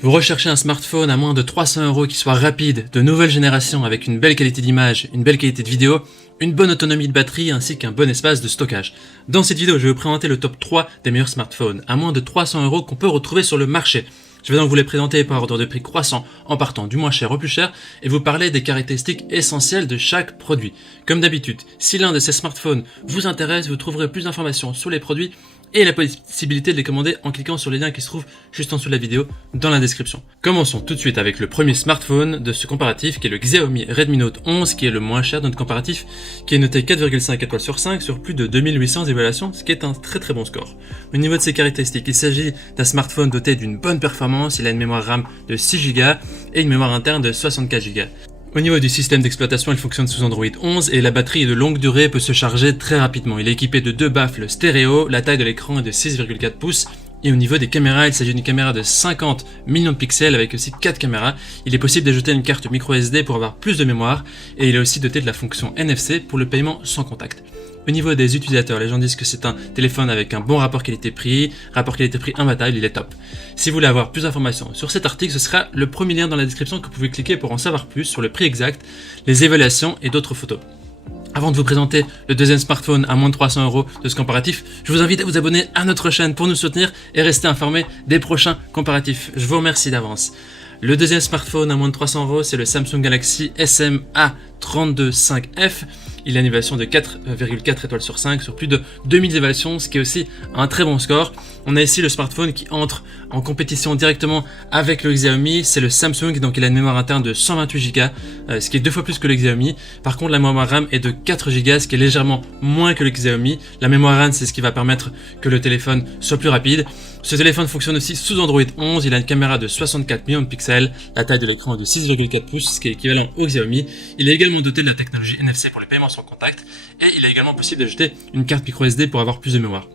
Vous recherchez un smartphone à moins de 300 € qui soit rapide, de nouvelle génération avec une belle qualité d'image, une belle qualité de vidéo, une bonne autonomie de batterie ainsi qu'un bon espace de stockage. Dans cette vidéo, je vais vous présenter le top 3 des meilleurs smartphones à moins de 300 € qu'on peut retrouver sur le marché. Je vais donc vous les présenter par ordre de prix croissant en partant du moins cher au plus cher et vous parler des caractéristiques essentielles de chaque produit. Comme d'habitude, si l'un de ces smartphones vous intéresse, vous trouverez plus d'informations sur les produits et la possibilité de les commander en cliquant sur les liens qui se trouvent juste en dessous de la vidéo dans la description. Commençons tout de suite avec le premier smartphone de ce comparatif qui est le Xiaomi Redmi Note 11 qui est le moins cher de notre comparatif, qui est noté 4,5 étoiles sur 5 sur plus de 2800 évaluations, ce qui est un très bon score. Au niveau de ses caractéristiques, il s'agit d'un smartphone doté d'une bonne performance, il a une mémoire RAM de 6 Go et une mémoire interne de 64 Go. Au niveau du système d'exploitation, il fonctionne sous Android 11 et la batterie de longue durée peut se charger très rapidement. Il est équipé de 2 baffles stéréo, la taille de l'écran est de 6,4 pouces et au niveau des caméras, il s'agit d'une caméra de 50 millions de pixels avec aussi 4 caméras. Il est possible d'ajouter une carte micro SD pour avoir plus de mémoire et il est aussi doté de la fonction NFC pour le paiement sans contact. Au niveau des utilisateurs, les gens disent que c'est un téléphone avec un bon rapport qualité-prix imbattable, il est top. Si vous voulez avoir plus d'informations sur cet article, ce sera le premier lien dans la description que vous pouvez cliquer pour en savoir plus sur le prix exact, les évaluations et d'autres photos. Avant de vous présenter le deuxième smartphone à moins de 300 € de ce comparatif, je vous invite à vous abonner à notre chaîne pour nous soutenir et rester informé des prochains comparatifs. Je vous remercie d'avance. Le deuxième smartphone à moins de 300 €, c'est le Samsung Galaxy SM-A32 5F. Il a une évaluation de 4,4 étoiles sur 5 sur plus de 2000 évaluations, ce qui est aussi un très bon score. On a ici le smartphone qui entre en compétition directement avec le Xiaomi, c'est le Samsung, donc il a une mémoire interne de 128 Go, ce qui est 2 fois plus que le Xiaomi. Par contre, la mémoire RAM est de 4 Go, ce qui est légèrement moins que le Xiaomi. La mémoire RAM, c'est ce qui va permettre que le téléphone soit plus rapide. Ce téléphone fonctionne aussi sous Android 11, il a une caméra de 64 millions de pixels, la taille de l'écran est de 6,4 pouces, ce qui est équivalent au Xiaomi. Il est également doté de la technologie NFC pour les paiements sans contact, et il est également possible d'ajouter une carte micro SD pour avoir plus de mémoire.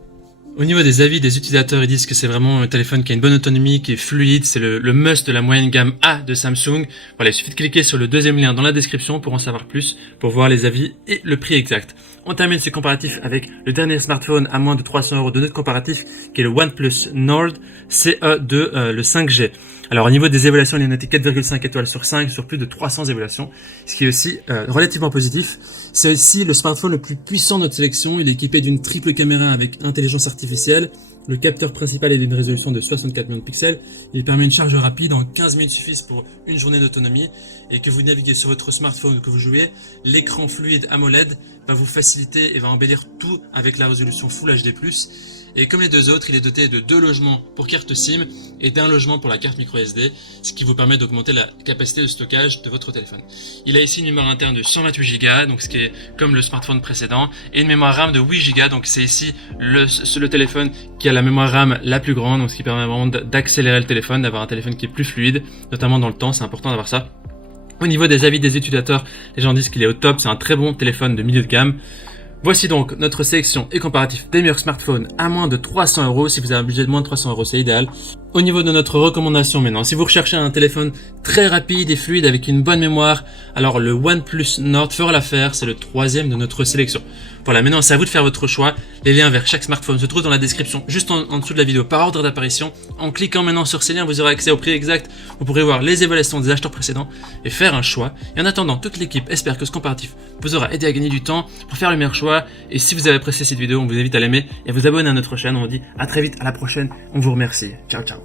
Au niveau des avis des utilisateurs, ils disent que c'est vraiment un téléphone qui a une bonne autonomie, qui est fluide, c'est le must de la moyenne gamme A de Samsung. Voilà, il suffit de cliquer sur le deuxième lien dans la description pour en savoir plus, pour voir les avis et le prix exact. On termine ces comparatifs avec le dernier smartphone à moins de 300 € de notre comparatif, qui est le OnePlus Nord CE2, le 5G. Alors au niveau des évaluations, il est noté 4,5 étoiles sur 5 sur plus de 300 évaluations, ce qui est aussi relativement positif. C'est aussi le smartphone le plus puissant de notre sélection, il est équipé d'une triple caméra avec intelligence artificielle. Le capteur principal est d'une résolution de 64 millions de pixels, il permet une charge rapide, en 15 minutes suffisent pour une journée d'autonomie, et que vous naviguez sur votre smartphone ou que vous jouez, l'écran fluide AMOLED va vous faciliter et va embellir tout avec la résolution Full HD+. Et comme les deux autres, il est doté de 2 logements pour carte SIM et d'un logement pour la carte micro SD, ce qui vous permet d'augmenter la capacité de stockage de votre téléphone. Il a ici une mémoire interne de 128 Go, donc ce qui est comme le smartphone précédent, et une mémoire RAM de 8 Go, donc c'est ici le téléphone qui a la mémoire RAM la plus grande, donc ce qui permet vraiment d'accélérer le téléphone, d'avoir un téléphone qui est plus fluide, notamment dans le temps, c'est important d'avoir ça. Au niveau des avis des utilisateurs, les gens disent qu'il est au top, c'est un très bon téléphone de milieu de gamme. Voici donc notre sélection et comparatif des meilleurs smartphones à moins de 300 €. Si vous avez un budget de moins de 300 €, c'est idéal. Au niveau de notre recommandation maintenant, si vous recherchez un téléphone très rapide et fluide avec une bonne mémoire, alors le OnePlus Nord fera l'affaire, c'est le troisième de notre sélection. Voilà, maintenant c'est à vous de faire votre choix. Les liens vers chaque smartphone se trouvent dans la description, juste en dessous de la vidéo par ordre d'apparition. En cliquant maintenant sur ces liens, vous aurez accès au prix exact. Vous pourrez voir les évaluations des acheteurs précédents et faire un choix. Et en attendant, toute l'équipe espère que ce comparatif vous aura aidé à gagner du temps pour faire le meilleur choix. Et si vous avez apprécié cette vidéo, on vous invite à l'aimer et à vous abonner à notre chaîne. On vous dit à très vite, à la prochaine. On vous remercie. Ciao, ciao.